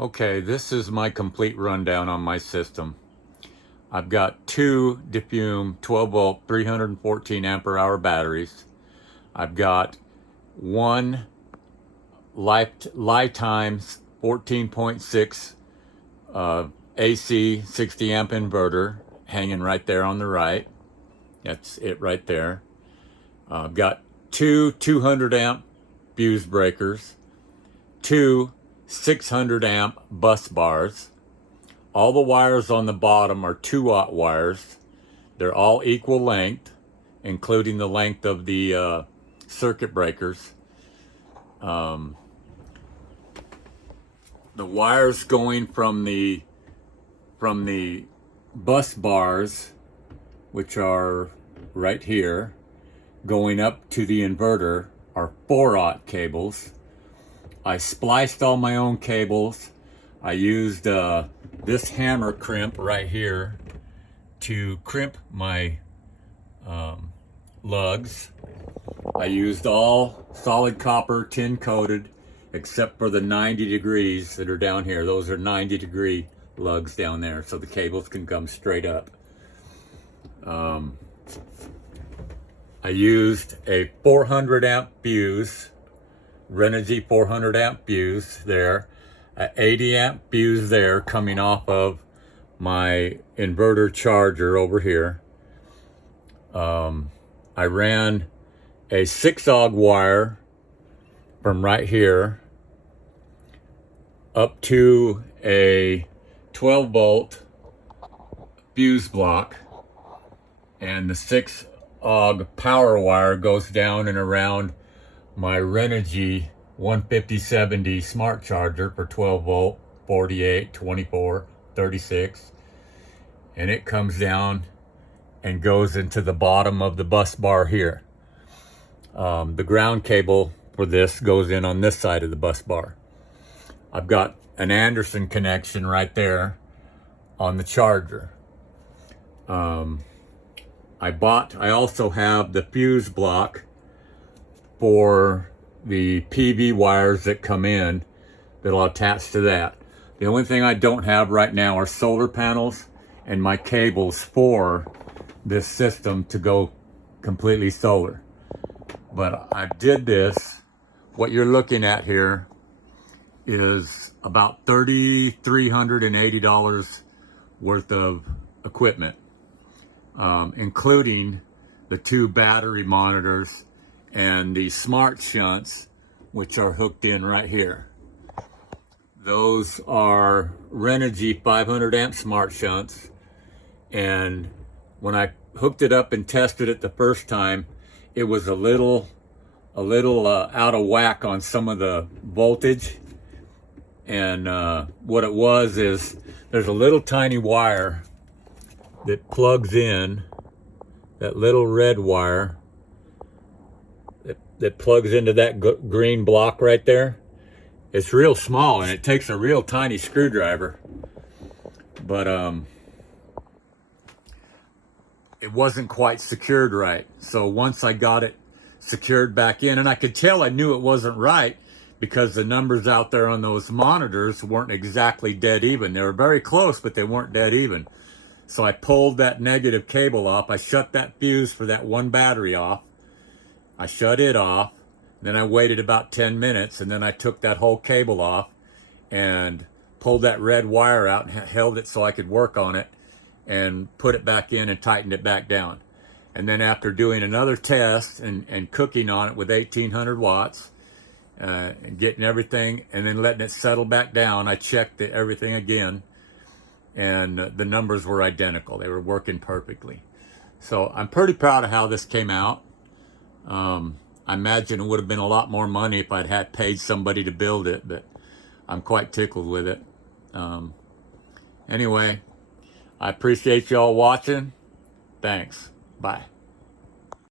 Okay, this is my complete rundown on my system. I've got two Dumfume 12 volt 314 ampere hour batteries. I've got one LiTime 14.6 AC 60 amp inverter hanging right there on the right. That's it right there. I've got two 200 amp fuse breakers, two 600 amp bus bars. All the wires on the bottom are 2-aught wires. They're all equal length, including the length of the circuit breakers. The wires going from the bus bars, which are right here, going up to the inverter are 4-aught cables. I spliced all my own cables. I used this hammer crimp right here to crimp my lugs. I used all solid copper, tin coated, except for the 90 degrees that are down here. Those are 90-degree lugs down there, so the cables can come straight up. I used a 400 amp fuse, Renogy 400 amp fuse there, an 80 amp fuse there coming off of my inverter charger over here. I ran a 6-aught wire from right here up to a 12 volt fuse block, and the 6-aught power wire goes down and around my Renogy 150/70 smart charger for 12 volt, 48, 24, 36, and it comes down and goes into the bottom of the bus bar here. The ground cable for this goes in on this side of the bus bar. I've got an Anderson connection right there on the charger. I also have the fuse block for the PV wires that come in that'll attach to that. The only thing I don't have right now are solar panels and my cables for this system to go completely solar. But I did this. What you're looking at here is about $3,380 worth of equipment, including the two battery monitors and the smart shunts, which are hooked in right here. Those are Renogy 500 amp smart shunts, and when I hooked it up and tested it the first time, it was a little out of whack on some of the voltage. And what it was is there's a little tiny wire that plugs in, that little red wire that plugs into that green block right there. It's real small and it takes a real tiny screwdriver, but it wasn't quite secured right. So once I got it secured back in, and I could tell I knew it wasn't right because the numbers out there on those monitors weren't exactly dead even. They were very close, but they weren't dead even. So I pulled that negative cable off. I shut that fuse for that one battery off. I shut it off, then I waited about 10 minutes, and then I took that whole cable off and pulled that red wire out and held it so I could work on it and put it back in and tightened it back down. And then after doing another test and cooking on it with 1800 watts, and getting everything and then letting it settle back down, I checked everything again, and the numbers were identical. They were working perfectly. So I'm pretty proud of how this came out. I imagine it would have been a lot more money if I'd had paid somebody to build it, but I'm quite tickled with it. Anyway, I appreciate y'all watching. Thanks. Bye.